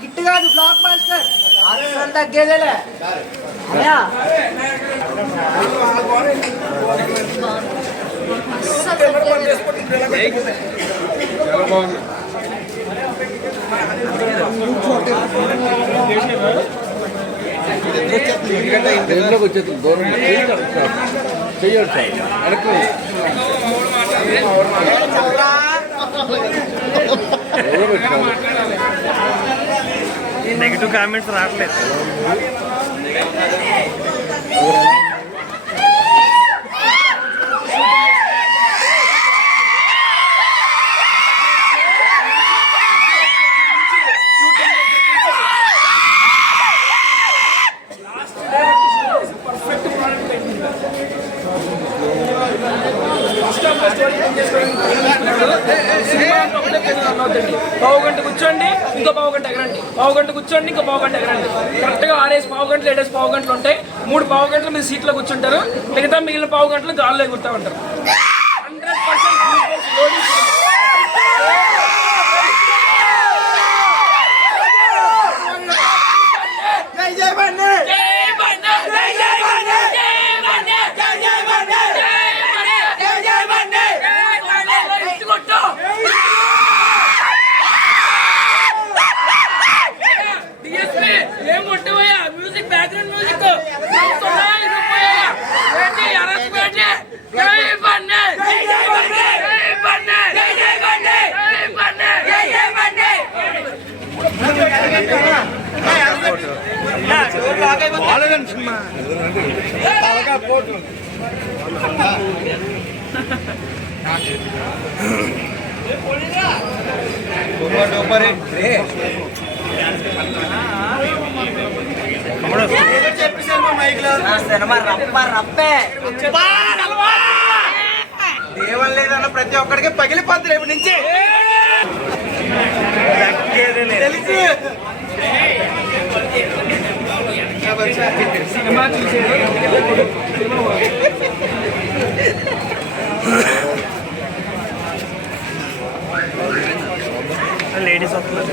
గిట్టు కాదు black buster అసలు తగ్గేదేలే వచ్చేది దూరం చెయ్యొచ్చు వెనక్కి నెగిటివ్ కామెంట్స్ రావట్లేదు. పావు గంట కూర్చోండి, ఇంకో పావు గంట ఎగరండి, పావు గంట కూర్చోండి, ఇంకో పావు గంట ఎగరండి. కరెక్ట్గా 6 పావు గంటలు 7 పావు గంటలు ఉంటాయి. 3 పావు గంటలు మీరు సీట్లో కూర్చుంటారు, మిగిలిన పావు గంటలు గాల్లో ఎగురుతూ ఉంటారు. 100% దేవం లేదన్న ప్రతి ఒక్కడికి పగిలిపోద్ది రేపు నుంచి తెలుసు. సినిమా లేడీస్ వస్తున్నారు.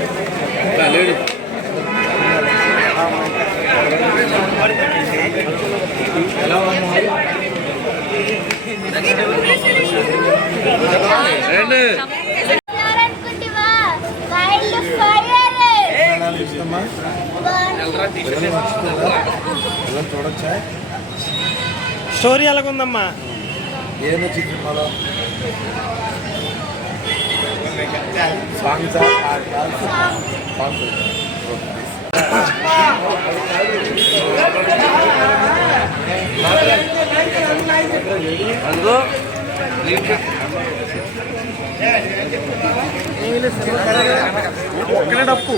చూడొచ్చా? స్టోరీ ఎలాగుందమ్మా? ఏదో సినిమాలో సాంగ్స్ ఒక్కనే డప్పు